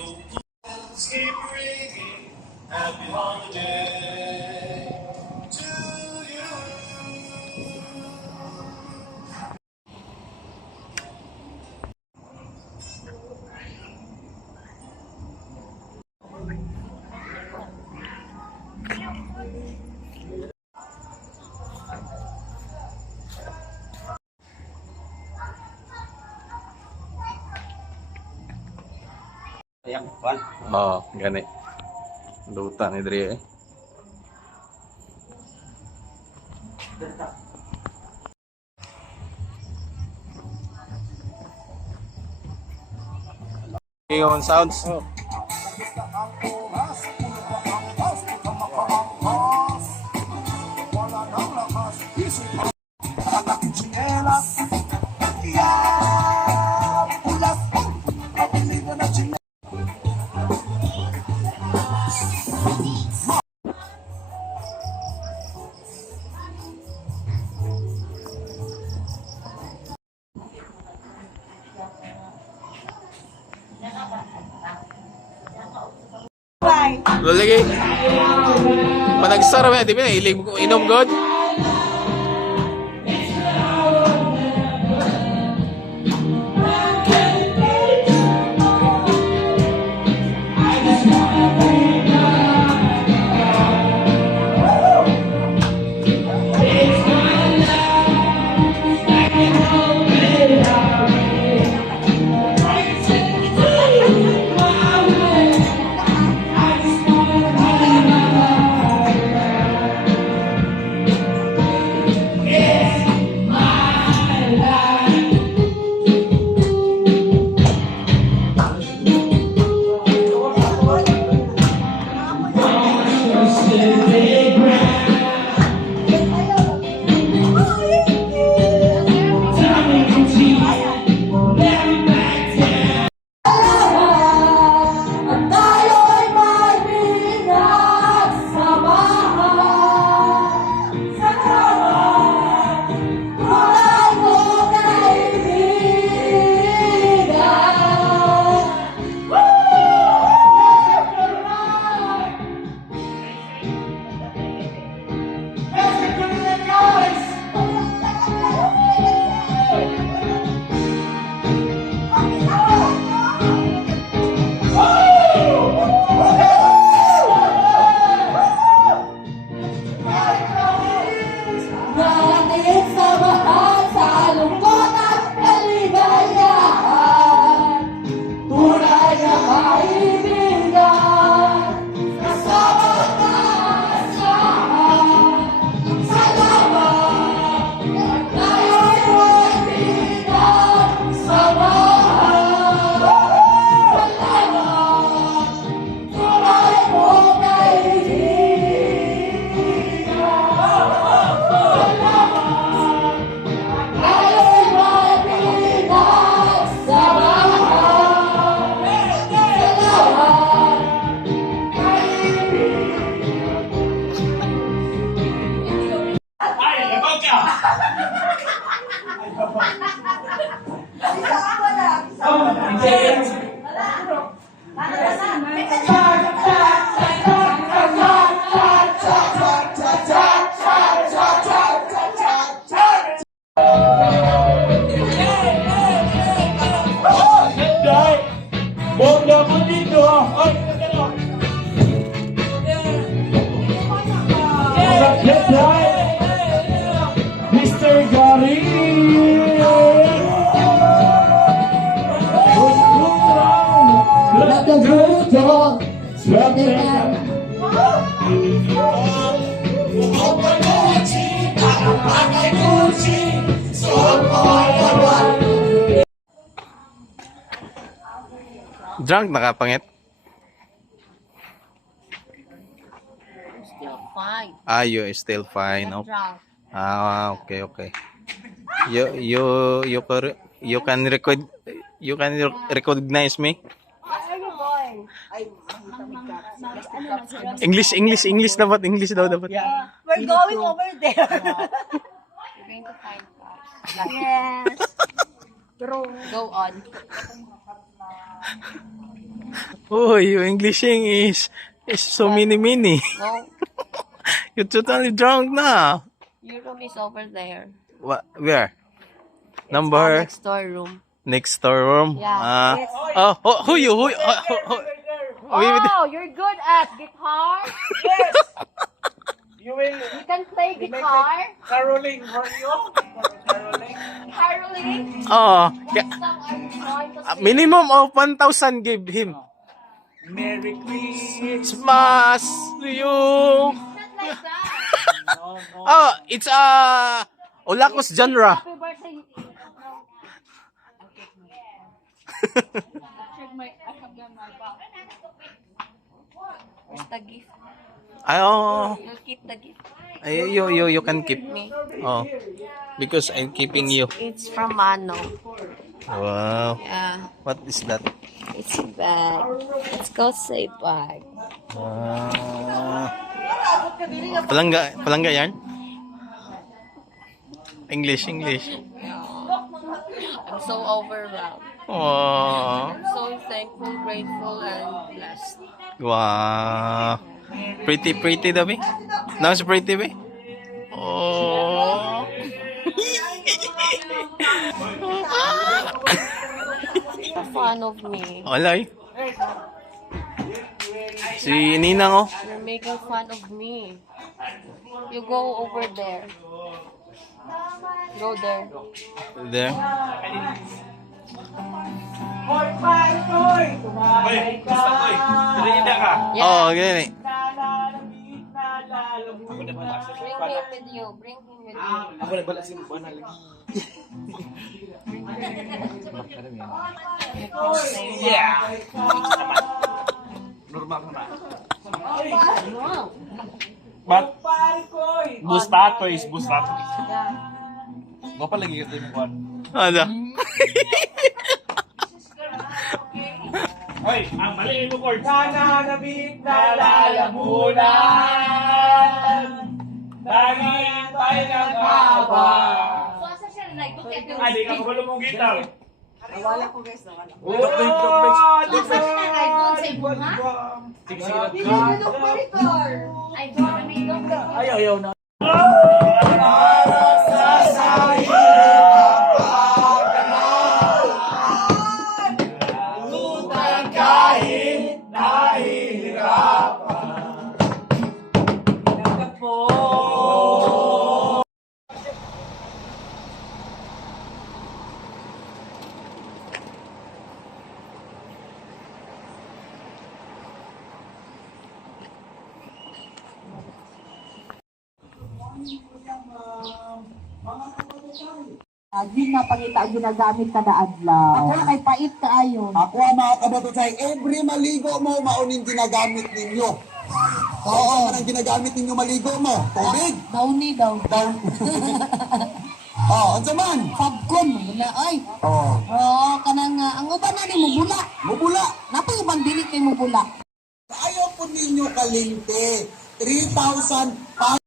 Keep ringing, happy holiday to you. Ayan, Juan. Oo, gani. Luta ni Dre eh. Yung sounds. Lalagay. Panagsara ba? Di ba? Ilim ko inom god. Mr. Gary! Drunk, nakapangit. Still fine. Ah, you is still fine. Not Okay. drunk. Ah, okay, okay. You can recognize me. English dapat, English daw dapat. We're going over there. We're going to find us. Yes. Go on. Oh, your Englishing is so mini. No, You're totally drunk now. your room is over there. What? Where? It's Number next door room. next door room. Yeah. Who you? Who? Oh, you're good at guitar? Yes. You will You can play guitar? caroling for you. Caroling. Caroling? Oh, What song are you trying to sing? minimum of 1,000 give him. Merry Christmas. Smash you. Not like that. No, no. Oh, it's Olakos genre. Happy birthday. Where's the gift? You'll keep the gift. You can keep. Me. Oh, because I'm keeping you. It's from Mano. Wow. Yeah. What is that? It's a bag. It's called safe bag. Palangga yan? English. I'm so overwhelmed. Oh. I'm so thankful, grateful, and blessed. Wow. Pretty daw, be? Now it's pretty, be? Oh. You're a fan of me. Alay. Si Ninang, oh. You're making fun of me. You go over there. Go there. There. Hoy, pare, hoy. Tumahay ka. Yeah. Oh, gani. Nalalamig, nalalamunan. Bring him with you. Bring him with you. Ako na bala si Buwan na lagi. Yeah. Normal na. But Bustatoys. Yeah. Mo pa lagi kita yung Buwan. Ano? Hoy, ang mali mo chord. Nananabik na lalamunan. Naghihintay ng haba. Ay, di ka magulo mong gitar. Nawala ko guys, nawala. Oh, di ba? Sige, sige. Ayaw na. Di nga pangita ang ginagamit kada adlaw. Ako kay pait kaayon. Ako ang mga kabatutay, every maligo mo, mauning ginagamit ninyo. Oo, ang ginagamit ninyo maligo mo. Tubig. Downy daw. Down. Ano man? Fabcon muna ay. Oo. Oh, kanang ang uban na ni mo bula. Mubula. Napay ubang dili kay mo bula. Ayaw po ninyo kalinte. 3,000 pa.